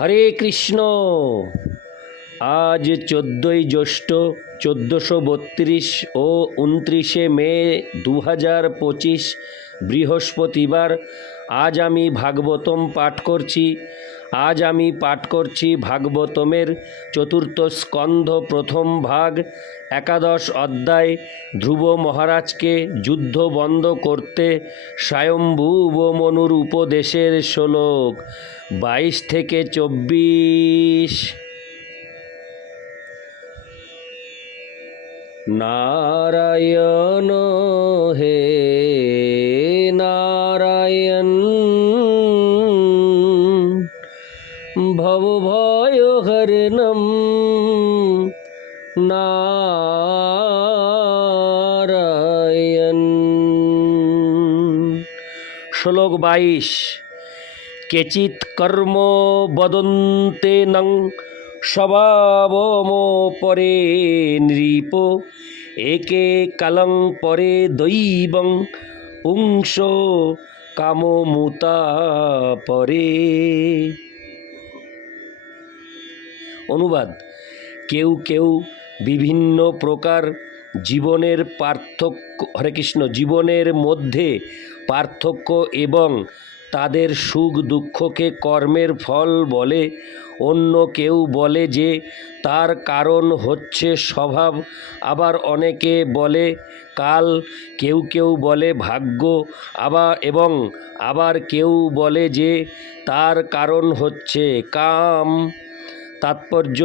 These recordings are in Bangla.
হরে কৃষ্ণ। আজ চোদ্দোই জ্যৈষ্ঠ চোদ্দোশো বত্রিশ ও উনত্রিশে মে দু হাজার পঁচিশ বৃহস্পতিবার আজ আমি ভাগবতম পাঠ করছি। আজ আমি পাঠ করছি ভাগবতমের চতুর্থ স্কন্ধ প্রথম ভাগ, একাদশ অধ্যায়। ধ্রুব মহারাজকে যুদ্ধ বন্ধ করতে স্বয়ম্ভুব মনুর উপদেশের শ্লোক বাইশ থেকে চব্বিশ। নারায়ণ হে নারায়ণ। নারায়ণ। শ্লোক বাইশ, কেচিৎ কর্ম বদন্তে নং স্বভাবমো পরে নৃপ, একে কালং পরে দৈবং পুংস কামমুতা পরে। অনুবাদ। কেউ কেউ বিভিন্ন প্রকার জীবনের পার্থক্য, হরে কৃষ্ণ, জীবনের মধ্যে পার্থক্য এবং তাদের সুখ দুঃখকে কর্মের ফল বলে। অন্য কেউ বলে যে তার কারণ হচ্ছে স্বভাব, আবার অনেকে বলে কাল, কেউ কেউ বলে ভাগ্য আবার এবং আবার কেউ বলে যে তার কারণ হচ্ছে কাম। তাৎপর্য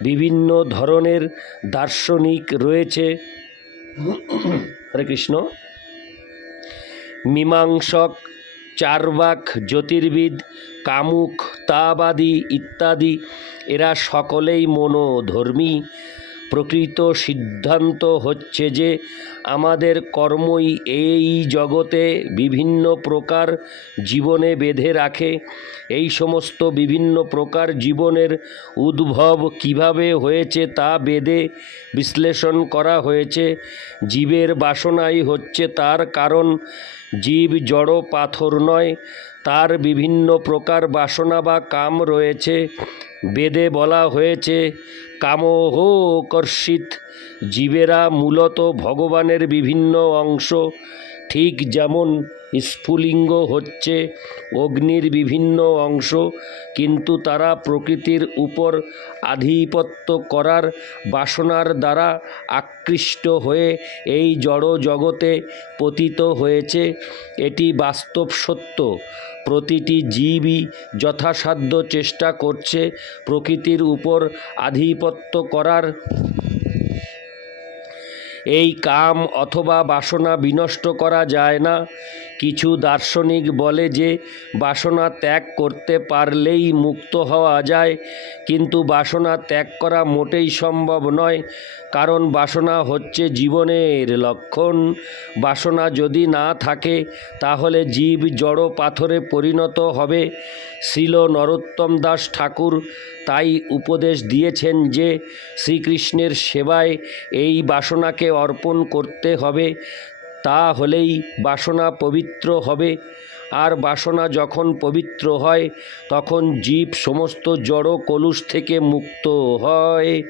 বিভিন্ন ধরনের দার্শনিক রয়েছে। হরে কৃষ্ণ। মীমাংসক, চারবাক, জ্যোতির্বিদ, কামুক, তাবাদী ইত্যাদি, এরা সকলেই মনোধর্মী। প্রকৃত সিদ্ধান্ত হচ্ছে যে আমাদের কর্মই এই জগতে বিভিন্ন প্রকার জীবনে বেঁধে রাখে। এই সমস্ত বিভিন্ন প্রকার জীবনের উদ্ভব কীভাবে হয়েছে তা বেদে বিশ্লেষণ করা হয়েছে। জীবের বাসনাই হচ্ছে তার কারণ। জীব জড় পাথর নয়, তার বিভিন্ন প্রকার বাসনা বা কাম রয়েছে। বেদে বলা হয়েছে কামহ কর্ষিত, জীবেরা মূলত ভগবানের বিভিন্ন অংশ। ঠিক যেমন স্ফুলিঙ্গ হচ্ছে অগ্নির বিভিন্ন অংশ, কিন্তু তারা প্রকৃতির উপর আধিপত্য করার বাসনার দ্বারা আকৃষ্ট হয়ে এই জড় জগতে পতিত হয়েছে। এটি বাস্তব সত্য। প্রতিটি জীবই যথাসাধ্য চেষ্টা করছে প্রকৃতির উপর আধিপত্য করার। এই কাম অথবা বাসনা বিনষ্ট করা যায় না। কিছু দার্শনিক বলে যে, বাসনা ত্যাগ করতে পারলেই মুক্ত হওয়া যায়, কিন্তু বাসনা ত্যাগ করা মোটেই সম্ভব নয়, কারণ বাসনা হচ্ছে জীবনের লক্ষণ। বাসনা যদি না থাকে, তাহলে জীব জড় পাথরে পরিণত হবে। শ্রীল নরোত্তম দাস ঠাকুর তাই উপদেশ দিয়েছেন যে, শ্রীকৃষ্ণের সেবায় এই বাসনাকে অর্পণ করতে হবে। তা হলেই বাসনা পবিত্র হবে। আর বাসনা যখন পবিত্র হয়, তখন জীব সমস্ত জড় কলুষ থেকে মুক্ত হয়।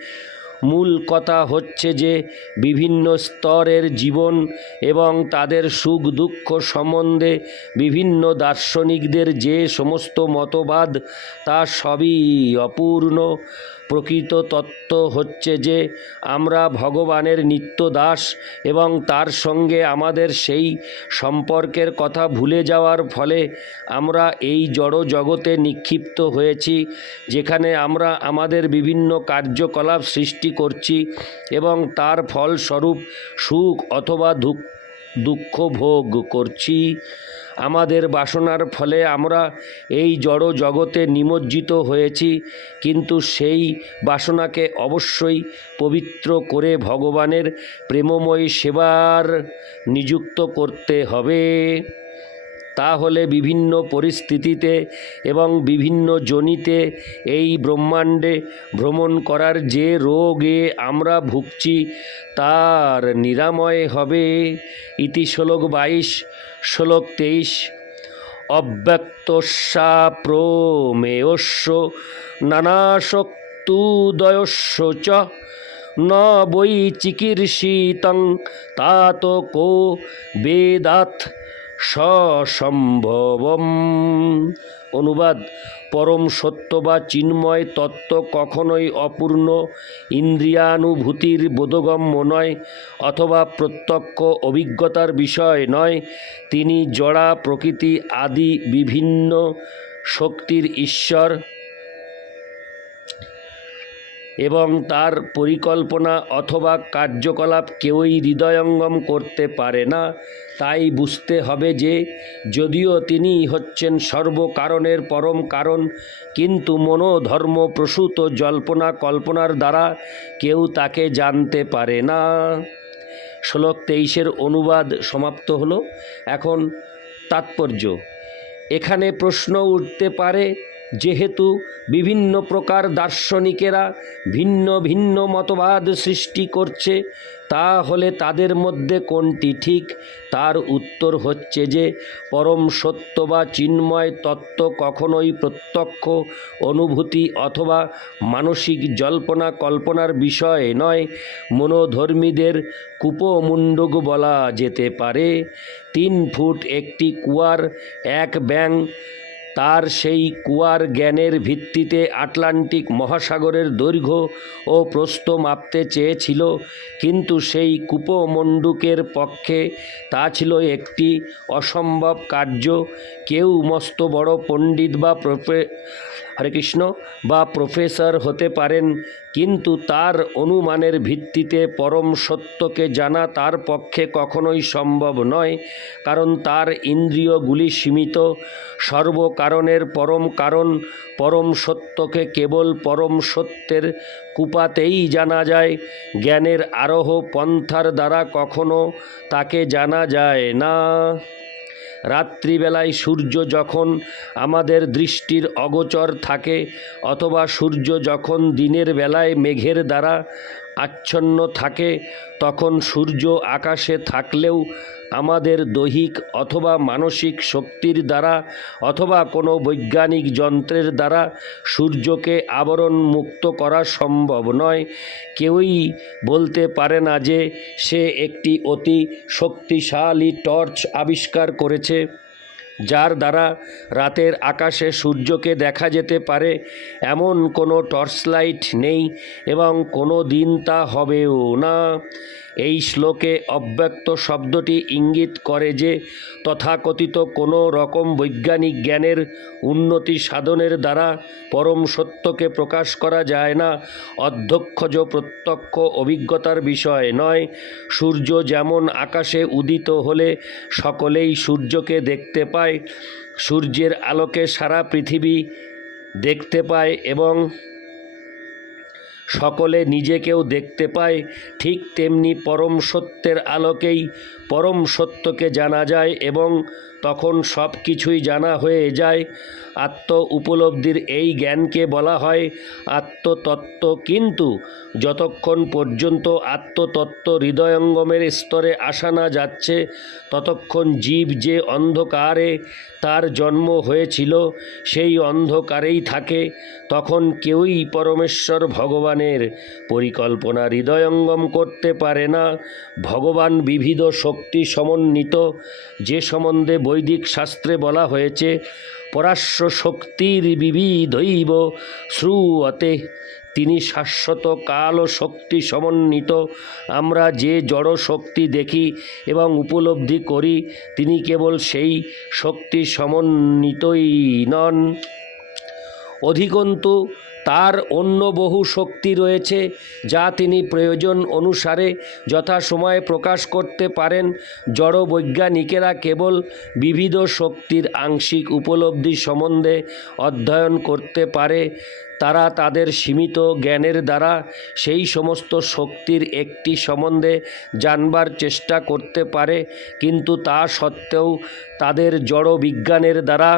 মূল কথা হচ্ছে যে, বিভিন্ন স্তরের জীবন এবং তাদের সুখ দুঃখ সম্বন্ধে বিভিন্ন দার্শনিকদের যে সমস্ত মতবাদ, তা সবই অপূর্ণ। প্রকৃত তত্ত্ব হচ্ছে যে, আমরা ভগবানের নিত্য দাস এবং তার সঙ্গে আমাদের সেই সম্পর্কের কথা ভুলে যাওয়ার ফলে আমরা এই জড় জগতে নিক্ষিপ্ত হয়েছি, যেখানে আমরা আমাদের বিভিন্ন কার্যকলাপ সৃষ্টি করছি এবং তার ফলস্বরূপ সুখ অথবা দুঃখ দুঃখ ভোগ করছি। আমাদের বাসনার ফলে আমরা এই জড় জগতে নিমজ্জিত হয়েছি, কিন্তু সেই বাসনাকে অবশ্যই পবিত্র করে ভগবানের প্রেমময় সেবার নিযুক্ত করতে হবে। তাহলে বিভিন্ন পরিস্থিতিতে এবং বিভিন্ন জনিতে এই ব্রহ্মাণ্ডে ভ্রমণ করার যে রোগে আমরা ভুগছি, তার নিরাময় হবে ইতি শ্লোক বাইশ, শ্লোক তেইশ। অব্যক্তস্যা প্রমেয়স্য নানাশক্তুদয়স্য চ ন বৈ তাত কো বেদাত সসম্ভবম অনুবাদ, পরম সত্য বা চিন্ময় তত্ত্ব কখনোই অপূর্ণ, ইন্দ্রিয়ানুভূতির বোধগম্য নয়, অথবা প্রত্যক্ষ অভিজ্ঞতার বিষয় নয়। তিনি জড়া, প্রকৃতি আদি বিভিন্ন শক্তির ঈশ্বর। এবং তার পরিকল্পনা অথবা কার্যকলাপ কেউই হৃদয়ঙ্গম করতে পারে না। তাই বুঝতে হবে যে, যদিও তিনি হচ্ছেন সর্বকারণের পরম কারণ, কিন্তু মনোধর্ম প্রসূত জল্পনা কল্পনার দ্বারা কেউ তাকে জানতে পারে না। শ্লোক তেইশের অনুবাদ সমাপ্ত হলো। এখন তাৎপর্য। এখানে প্রশ্ন উঠতে পারে যেহেতু বিভিন্ন প্রকার দার্শনিকেরা ভিন্ন ভিন্ন মতবাদ সৃষ্টি করছে, তাহলে তাদের মধ্যে কোনটি ঠিক? তার উত্তর হচ্ছে যে, পরম সত্য বা চিন্ময় তত্ত্ব কখনোই প্রত্যক্ষ, অনুভূতি অথবা মানসিক জল্পনা কল্পনার বিষয় নয়। মনোধর্মীদের কুপমুণ্ডক বলা যেতে পারে। তিন ফুট একটি কুয়ার, এক ব্যাং তার সেই কুয়ার জ্ঞানের ভিত্তিতে আটলান্টিক মহাসাগরের দৈর্ঘ্য ও প্রস্থ মাপতে চেয়েছিল, কিন্তু সেই কূপমণ্ডুকের পক্ষে তা ছিল একটি অসম্ভব কার্য। কেউ মস্ত বড় পণ্ডিত বা হরে কৃষ্ণ, বা প্রফেসর হতে পারেন, কিন্তু তার অনুমানের ভিত্তিতে পরম সত্যকে জানা তার পক্ষে কখনোই সম্ভব নয়, কারণ তার ইন্দ্রিয়গুলি সীমিত। সর্বকারণের পরম কারণ, পরম সত্যকে কেবল পরম সত্যের কুপাতেই জানা যায়, জ্ঞানের আরোহ পন্থার দ্বারা কখনো তাকে জানা যায় না। রাত্রিবেলায় সূর্য যখন আমাদের দৃষ্টির অগোচর থাকে অথবা সূর্য যখন দিনের বেলায় মেঘের দ্বারা আচ্ছন্ন থাকে, তখন সূর্য আকাশে থাকলেও আমাদের দৈহিক অথবা মানসিক শক্তির দ্বারা অথবা কোনো বৈজ্ঞানিক যন্ত্রের দ্বারা সূর্যকে আবরণ মুক্ত করা সম্ভব নয়। কেউই বলতে পারে না যে সে একটি অতি শক্তিশালী টর্চ আবিষ্কার করেছে। যার দ্বারা রাতের আকাশে সূর্যকে দেখা যেতে পারে, এমন কোনো টর্চলাইট নেই এবং কোনো দিন তা হবেও না। এই শ্লোকে অব্যক্ত শব্দটি ইঙ্গিত করে যে তথাকথিত কোনো রকম বৈজ্ঞানিক জ্ঞানের উন্নতি সাধনের দ্বারা পরম সত্যকে প্রকাশ করা যায় না অধ্যক্ষজ প্রত্যক্ষ অভিজ্ঞতার বিষয় নয়। সূর্য যেমন আকাশে উদিত হলে সকলেই সূর্যকে দেখতে পায়, সূর্যের আলোকে সারা পৃথিবী দেখতে পায় এবং সকলে নিজেকেও দেখতে পায় ঠিক তেমনি পরম সত্যের আলোকেই পরম সত্যকে জানা যায় এবং তখন সব কিছুই জানা হয়ে যায়। আত্ম উপলব্ধির এই জ্ঞানকে বলা হয় আত্মতত্ত্ব। কিন্তু যতক্ষণ পর্যন্ত আত্মতত্ত্ব হৃদয়ঙ্গমের স্তরে আসা না যাচ্ছে, ততক্ষণ জীব যে অন্ধকারে তার জন্ম হয়েছিল, সেই অন্ধকারেই থাকে। তখন কেউই পরমেশ্বর ভগবানের পরিকল্পনা হৃদয়ঙ্গম করতে পারে না। ভগবান বিবিধ শক্তি সমন্বিত, যে সম্বন্ধে বৈদিক শাস্ত্রে বলা হয়েছে পরাশ্ব শক্তির বিবিধৈব শ্রুয়তে তিনি শাশ্বত কাল ও শক্তি সমন্বিত। আমরা যে জড় শক্তি দেখি এবং উপলব্ধি করি, তিনি কেবল সেই শক্তি সমন্বিতই নন। অধিকন্তু তার অন্য বহু শক্তি রয়েছে যা তিনি প্রয়োজন অনুসারে যথাসময়ে প্রকাশ করতে পারেন। জড় বৈজ্ঞানিকেরা কেবল বিবিধ শক্তির আংশিক উপলব্ধি সম্বন্ধে অধ্যয়ন করতে পারে। তারা তাদের সীমিত জ্ঞানের দ্বারা সেই সমস্ত শক্তির একটি সম্বন্ধে জানবার চেষ্টা করতে পারে। কিন্তু তা সত্ত্বেও তাদের জড় বিজ্ঞানের দ্বারা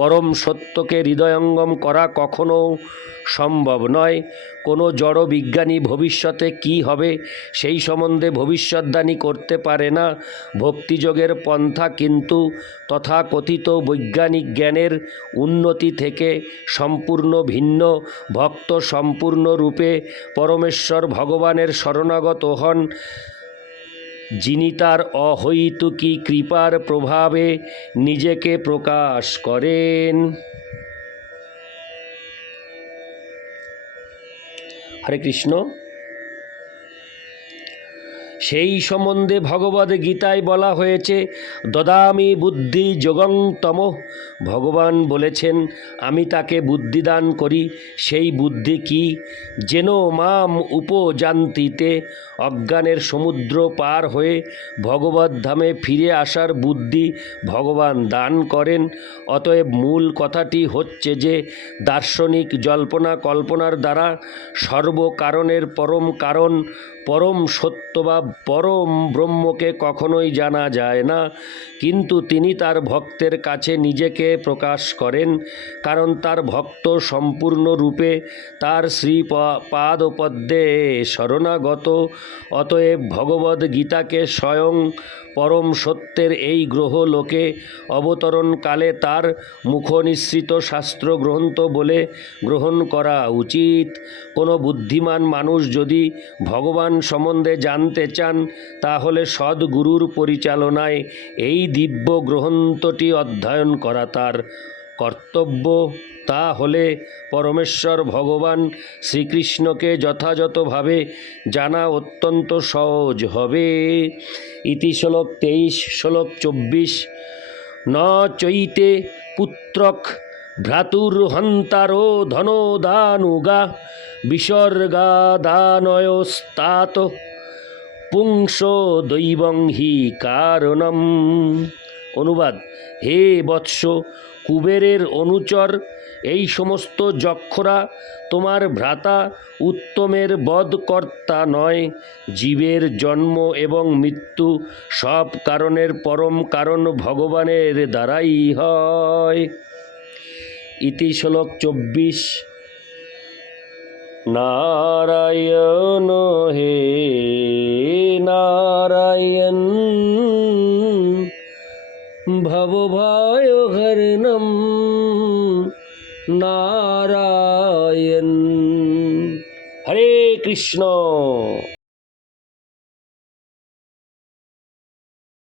পরম সত্যকে হৃদয়ঙ্গম করা কখনো সম্ভব নয়। কোনো জড় বিজ্ঞানী ভবিষ্যতে কি হবে সেই সম্বন্ধে ভবিষ্যদ্বাণী করতে পারে না। ভক্তিযোগের পন্থা কিন্তু তথাকথিত বৈজ্ঞানিক জ্ঞানের উন্নতি থেকে সম্পূর্ণ ভিন্ন। ভক্ত সম্পূর্ণরূপে পরমেশ্বর ভগবানের শরণাগত হন। যিনি তার অহৈতুকী কৃপার প্রভাবে নিজেকে প্রকাশ করেন। হরে কৃষ্ণ। সেই সম্বন্ধে ভগবদ গীতায় বলা হয়েছে, দদামি বুদ্ধি যোগং তম। ভগবান বলেছেন, আমি তাকে বুদ্ধিদান করি, সেই বুদ্ধি কি? যেন মাম উপজান্তিতে অজ্ঞানের সমুদ্র পার হয়ে ভগবত ধামে ফিরে আসার বুদ্ধি ভগবান দান করেন। অতএব মূল কথাটি হচ্ছে যে, দার্শনিক জল্পনা কল্পনার দ্বারা সর্বকারণের পরম কারণ, পরম সত্য বা পরম ব্রহ্মকে কখনোই জানা যায় না। কিন্তু তিনি তার ভক্তের কাছে নিজেকে প্রকাশ করেন, কারণ তার ভক্ত সম্পূর্ণরূপে তার শ্রী পাদপদ্মে শরণাগত। অতএব ভগবদ গীতাকে স্বয়ং পরম সত্যের এই গ্রহ লোকে অবতরণকালে তার মুখনিসৃত শাস্ত্র গ্রন্থ বলে গ্রহণ করা উচিত। কোনো বুদ্ধিমান মানুষ যদি ভগবান সম্বন্ধে জানতে চান, তাহলে সদ্গুরুর পরিচালনায় এই দিব্য গ্রন্থটি অধ্যয়ন করা তার কর্তব্য। তা হলে পরমেশ্বর ভগবান শ্রীকৃষ্ণকে যথাযথভাবে জানা অত্যন্ত সহজ হবে। ইতি শ্লোক তেইশ, শ্লোক চব্বিশ। ন চৈতে পুত্রক ভ্রাতুর্হন্তারো ধনোদানুগা, বিসর্গাদানয়স্তাত। পুংস দৈবং হি কারণম। অনুবাদ, হে বৎস, কুবেরের অনুচর, এই সমস্ত যক্ষরা তোমার ভ্রাতা উত্তমের বধকর্তা নয়। জীবের জন্ম এবং মৃত্যু সব কারণের পরম কারণ ভগবানের দ্বারাই হয়। ইতি শ্লোক চব্বিশ। নারায়ণ হে নারায়ণ ভবভায় হরিণম নারায়ণ হরে কৃষ্ণ